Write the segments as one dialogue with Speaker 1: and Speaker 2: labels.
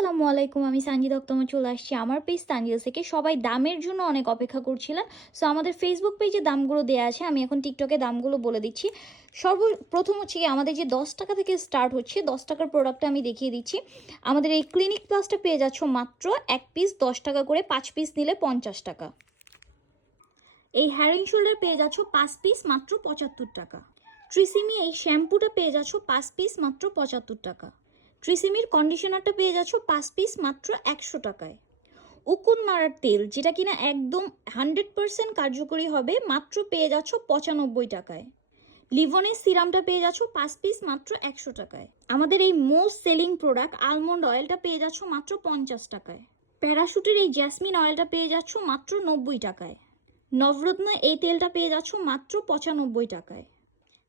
Speaker 1: আসসালামু আলাইকুম, আমি সঞ্জিত অক্তমা চলে আসছি আমার পেজ তানজিল থেকে সবাই দামের জন্য অনেক অপেক্ষা করছিলেন। সো আমাদের ফেসবুক পেজে দামগুলো দেওয়া আছে, আমি এখন টিকটকে দামগুলো বলে দিচ্ছি। সর্বপ্রথম হচ্ছে কি, আমাদের যে দশ টাকা থেকে স্টার্ট হচ্ছে, দশ টাকার প্রোডাক্টটা আমি দেখিয়ে দিচ্ছি। আমাদের এই ক্লিনিক প্লাসটা পেয়ে যাচ্ছ মাত্র এক পিস দশ টাকা করে, পাঁচ পিস নিলে পঞ্চাশ টাকা। এই হেয়ার অ্যান্ড শোল্ডার পেয়ে যাচ্ছ পাঁচ পিস মাত্র পঁচাত্তর টাকা। ট্রিসিমি এই শ্যাম্পুটা পেয়ে যাচ্ছ পাঁচ পিস মাত্র পঁচাত্তর টাকা। ট্রিসিমির কন্ডিশনারটা পেয়ে যাচ্ছ পাঁচ পিস মাত্র একশো টাকায়। উকুন মারার তেল, যেটা কিনা একদম হান্ড্রেড পার্সেন্ট কার্যকরী হবে, মাত্র পেয়ে যাচ্ছ পঁচানব্বই টাকায়। লিভনের সিরামটা পেয়ে যাচ্ছ পাঁচ পিস মাত্র একশো টাকায়। আমাদের এই মোস্ট সেলিং প্রোডাক্ট, আলমন্ড অয়েলটা পেয়ে যাচ্ছ মাত্র পঞ্চাশ টাকায়। প্যারাশুটের এই জ্যাসমিন অয়েলটা পেয়ে যাচ্ছ মাত্র নব্বই টাকায়। নবরত্ন এই তেলটা পেয়ে যাচ্ছ মাত্র পঁচানব্বই টাকায়।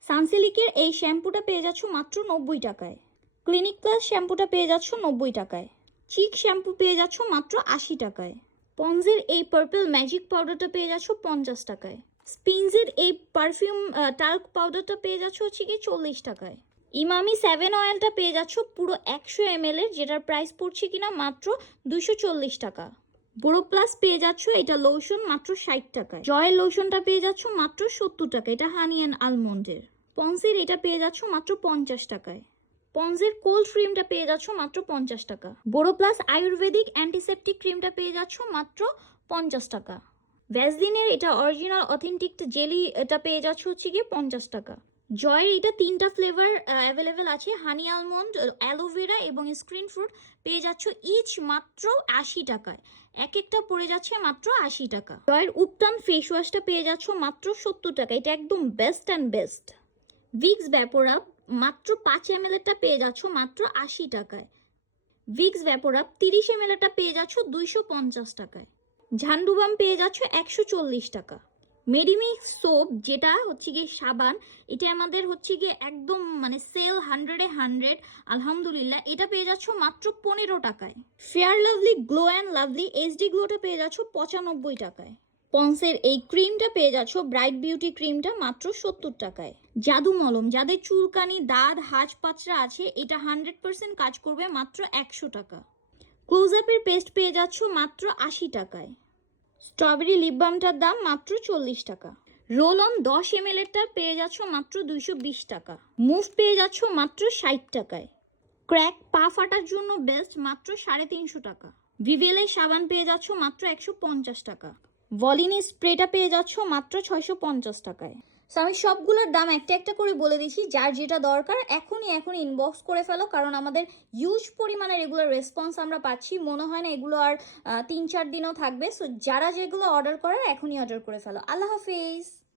Speaker 1: সানসিলিকের এই শ্যাম্পুটা পেয়ে যাচ্ছ মাত্র নব্বই টাকায়। ক্লিনিক প্লাস শ্যাম্পুটা পেয়ে যাচ্ছ নব্বই টাকায়। চিক শ্যাম্পু পেয়ে যাচ্ছ মাত্র আশি টাকায়। পন্সের এই পার্পল ম্যাজিক পাউডারটা পেয়ে যাচ্ছ পঞ্চাশ টাকায়। স্পিনসের এই পারফিউম টাল্ক পাউডারটা পেয়ে যাচ্ছ হচ্ছে কি চল্লিশ টাকায়। ইমামি সেভেন অয়েলটা পেয়ে যাচ্ছ পুরো একশো এম এর, যেটার প্রাইস পড়ছে কিনা মাত্র দুশো চল্লিশ টাকা। বুড়ো প্লাস পেয়ে যাচ্ছ এটা লোশন মাত্র ষাট টাকায়। জয়ের লোশনটা পেয়ে যাচ্ছ মাত্র সত্তর টাকা এটা হানি অ্যান্ড আলমন্ডের পন্সের এটা পেয়ে যাচ্ছ মাত্র পঞ্চাশ টাকায়। পন্সের কোল্ড ক্রিমটা পেয়ে যাচ্ছ মাত্র পঞ্চাশ টাকা। বোরো প্লাস আয়ুর্বেদিক অ্যান্টিসেপটিক ক্রিমটা পেয়ে যাচ্ছ মাত্র পঞ্চাশ টাকা। ভ্যাসলিনের এটা অরিজিনাল অথেন্টিক জেলি এটা পেয়ে যাচ্ছ হচ্ছে গিয়ে পঞ্চাশ টাকা। জয়ের এটা তিনটা ফ্লেভার অ্যাভেলেবেল আছে। হানি আলমন্ড অ্যালোভেরা এবং স্ক্রিন ফ্রুট পেয়ে যাচ্ছ ইচ মাত্র আশি টাকায়। এক একটা পড়ে যাচ্ছে মাত্র আশি টাকা। জয়ের উপটান ফেস ওয়াশটা পেয়ে যাচ্ছ মাত্র সত্তর টাকা। এটা একদম best and best Vicks VapoRub মাত্র পাঁচ এম এলটা পেয়ে যাচ্ছ মাত্র আশি টাকায়। ভিক্স ভ্যাপোরাপ তিরিশ এম এলটা পেয়ে যাচ্ছ দুইশো পঞ্চাশ টাকায়। ঝান্ডুবাম পেয়ে যাচ্ছ একশো চল্লিশ টাকা। মেডিমিক্স সোপ যেটা হচ্ছে গিয়ে সাবান, এটা আমাদের হচ্ছে গিয়ে একদম মানে সেল হান্ড্রেডে হান্ড্রেড আলহামদুলিল্লাহ, এটা পেয়ে যাচ্ছ মাত্র পনেরো টাকায়। Fair Lovely glow and Lovely HD গ্লোটা পেয়ে যাচ্ছ পঁচানব্বই টাকায়। পন্সের এই ক্রিমটা পেয়ে যাচ্ছ, ব্রাইট বিউটি ক্রিমটা মাত্র সত্তর টাকায়। জাদু মলম, যাদের চুলকানি, দাঁত হাঁচ পাচরা আছে, এটা হান্ড্রেড পার্সেন্ট কাজ করবে মাত্র একশো টাকা। ক্লোজ আপের পেস্ট পেয়ে যাচ্ছ মাত্র আশি টাকায়। স্ট্রবেরি লিপ বামটার দাম মাত্র চল্লিশ টাকা। রোল অন দশ এম এরটা পেয়ে যাচ্ছ মাত্র দুইশো বিশ টাকা। মুভ পেয়ে যাচ্ছ মাত্র ষাট টাকায়। ক্র্যাক পা ফাটার জন্য বেস্ট মাত্র সাড়ে তিনশো টাকা। ভিভেলের সাবান পেয়ে যাচ্ছ মাত্র একশো পঞ্চাশ টাকা। ভলিনি স্প্রেটা পেয়ে যাচ্ছ মাত্র ছয়শো পঞ্চাশ টাকায়। সো আমি সবগুলোর দাম একটা একটা করে বলে দিচ্ছি যার যেটা দরকার এখনই এখন ইনবক্স করে ফেলো, কারণ আমাদের ইউজ পরিমাণে রেগুলার রেসপন্স আমরা পাচ্ছি। মনে হয় না এগুলো আর তিন চার দিনও থাকবে। সো যারা যেগুলো অর্ডার করার এখনই অর্ডার করে ফেলো। আল্লাহ হাফিজ!